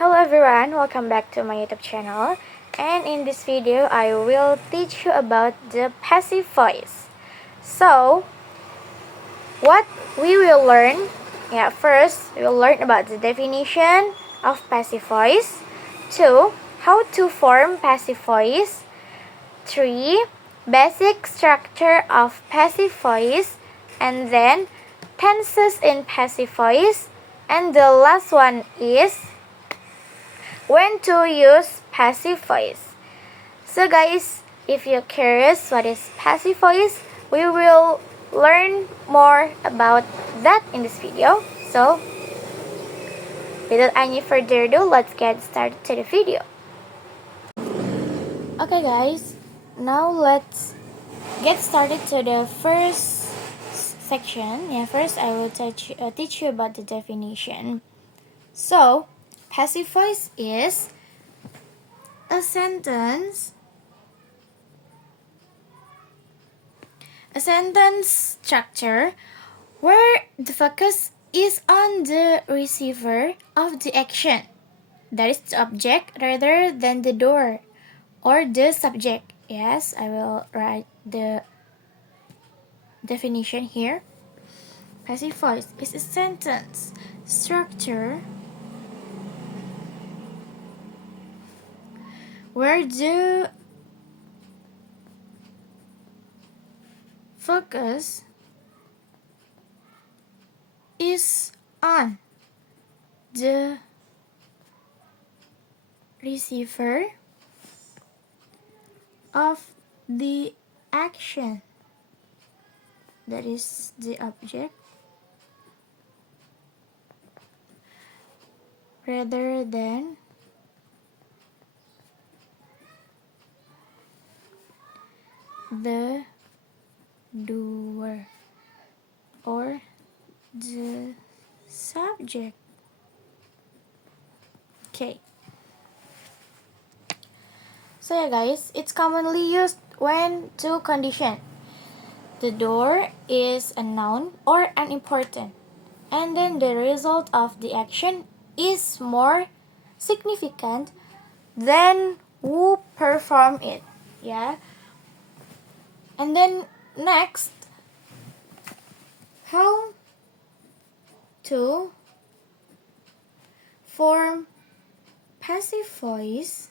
Hello everyone, welcome back to my YouTube channel. And in this video, I will teach you about the passive voice. So, what we will learn, first we will learn about the definition of passive voice. 2. How to form passive voice. 3. Basic structure of passive voice. And then, tenses in passive voice. And the last one is when to use passive voice. So guys, if you're curious what is passive voice, we will learn more about that in this video. So, without any further ado, let's get started to the video. Okay guys, now let's get started to the first section. First I will teach you about the definition. So, passive voice is a sentence structure where the focus is on the receiver of the action, that is the object, rather than the door or the subject. Yes, I will write the definition here. Passive voice is a sentence structure where the focus is on the receiver of the action, that is the object, rather than the doer or the subject. Okay. So guys, it's commonly used when two conditions. The door is a noun or unimportant, and then the result of the action is more significant than who perform it. And then next, how to form passive voice.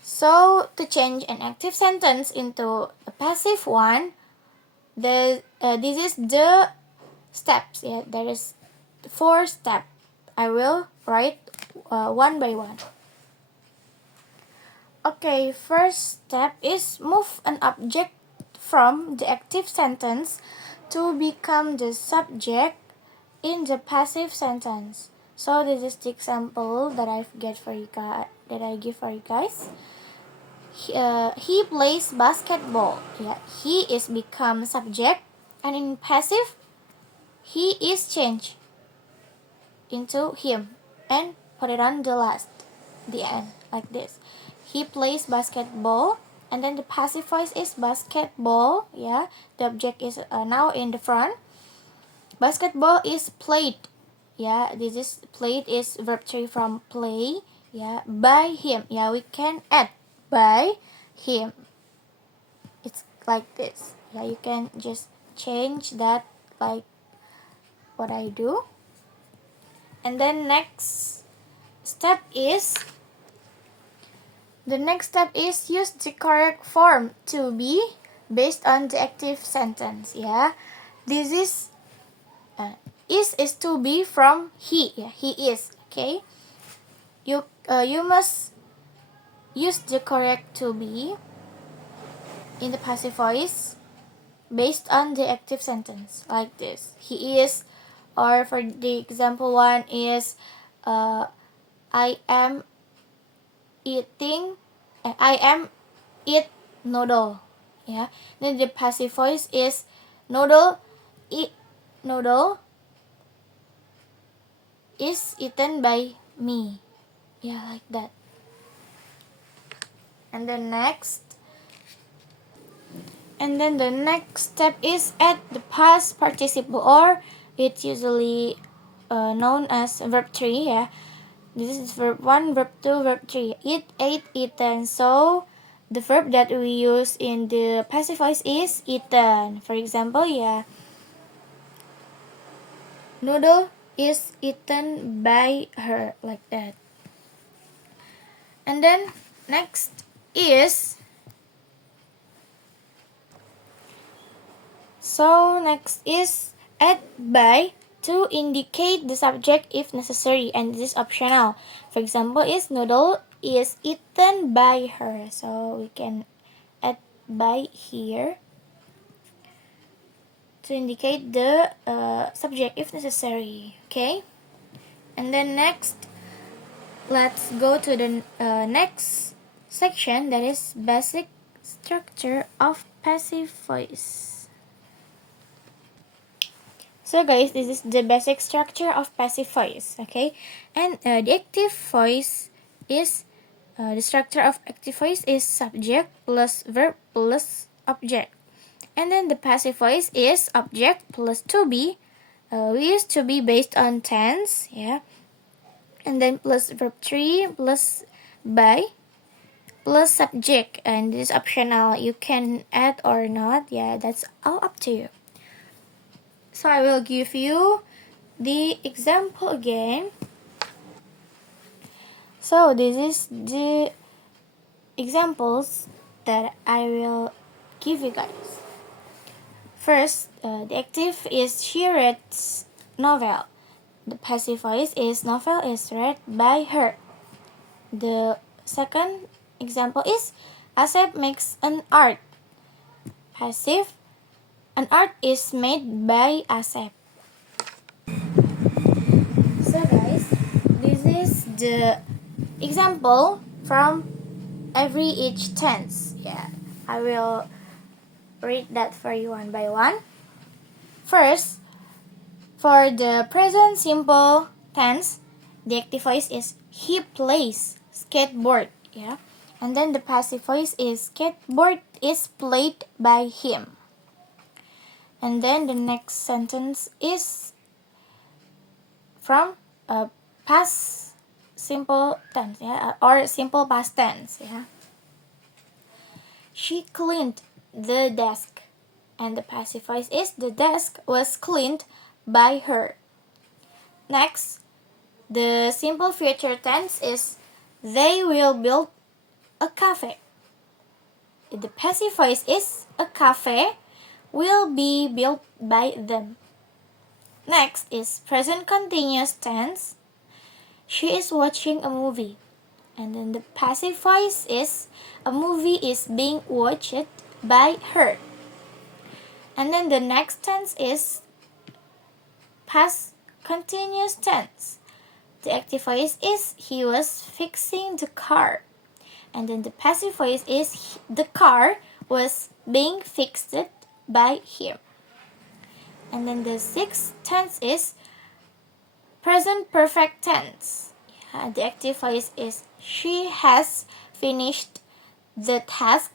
So, to change an active sentence into a passive one, this is the steps. There is 4 steps. I will write one by one. Okay, first step is move an object from the active sentence to become the subject in the passive sentence. So this is the example that I give for you guys. He plays basketball. He is become subject, and in passive, he is changed into him and put it on the end, like this. He plays basketball, and then the passive voice is basketball. The object is now in the front. Basketball is played. This is played is verb 3 from play. By him. We can add by him. It's like this. You can just change that like what I do. And then next step is use the correct form to be based on the active sentence. This is to be from he. He is. Okay. You must use the correct to be in the passive voice based on the active sentence, like this. He is, or for the example one is I am eat noodle. Then the passive voice is noodle is eaten by me. Like that. And then next, And then the next step is add the past participle, or it's usually known as verb 3. Yeah, this is verb 1, verb 2, verb 3. Eat, ate, eaten. So the verb that we use in the passive voice is eaten. For example, yeah, noodle is eaten by her, like that. And then next is add by to indicate the subject if necessary, and this is optional. For example, is noodle is eaten by her. So we can add by here to indicate the subject if necessary. Okay, and then next, let's go to the next section, that is basic structure of passive voice. So guys, this is the basic structure of passive voice, okay? And the active voice is, the structure of active voice is subject plus verb plus object. And then the passive voice is object plus to be. We use to be based on tense, yeah. And then plus verb 3 plus by plus subject, and this is optional. You can add or not, yeah, that's all up to you. So I will give you the example again. So this is the examples that I will give you guys. First, the active is she reads novel. The passive voice is novel is read by her. The second example is Asep makes an art. Passive, an art is made by Asep. So guys, this is the example from every each tense. Yeah, I will read that for you one by one. First, for the present simple tense, the active voice is he plays skateboard. Yeah, and then the passive voice is skateboard is played by him. And then the next sentence is from a past simple tense, yeah, or simple past tense, yeah. She cleaned the desk, and the passive voice is the desk was cleaned by her. Next, the simple future tense is they will build a cafe. The passive voice is a cafe will be built by them. Next is present continuous tense. She is watching a movie. And then the passive voice is a movie is being watched by her. And then the next tense is past continuous tense. The active voice is he was fixing the car. And then the passive voice is the car was being fixed by him. And then the sixth tense is present perfect tense. The active voice is she has finished the task.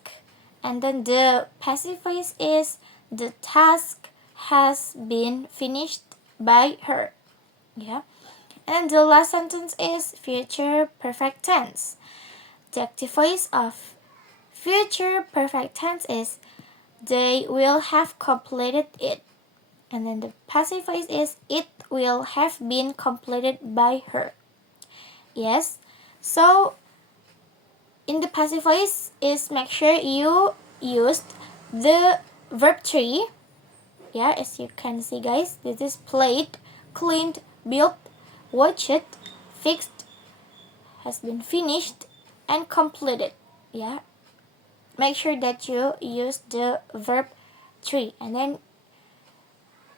And then the passive voice is the task has been finished by her. Yeah. And the last sentence is future perfect tense. The active voice of future perfect tense is they will have completed it. And then the passive voice is it will have been completed by her. Yes. So in the passive voice is make sure you used the verb 3. Yeah, as you can see guys, this is played, cleaned, built, watched, fixed, has been finished, and completed. Yeah, make sure that you use the verb 3, and then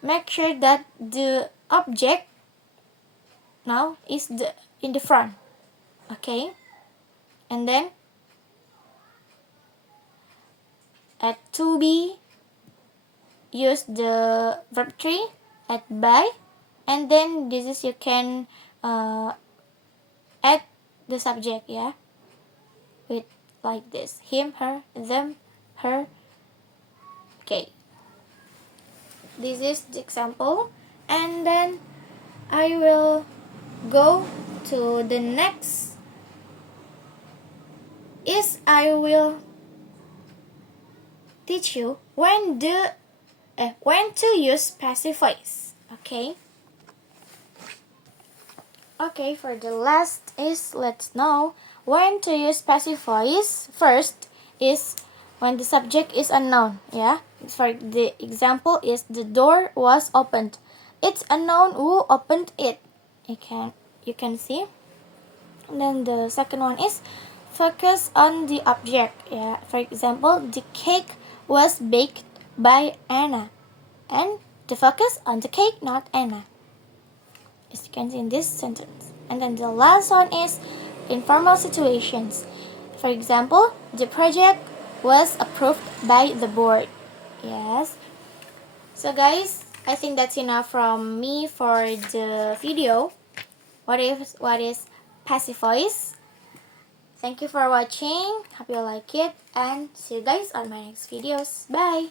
make sure that the object now is in the front. Okay, and then at to be, use the verb 3 at by, and then this is you can add the subject, yeah, with like this him, her, them, her, Okay, this is the example, and then I will go to the next is I will teach you when to use passive voice. Okay, for the last is let's know when to use passive voice. First is when the subject is unknown. Yeah, for the example is the door was opened. It's unknown who opened it. You can see. And then the second one is focus on the object. Yeah, for example, the cake was baked by Anna, and the focus on the cake, not Anna, as you can see in this sentence. And then the last one is informal situations. For example, the project was approved by the board. Yes. So guys, I think that's enough from me for the video. What is passive voice? Thank you for watching. Hope you like it, and see you guys on my next videos. Bye.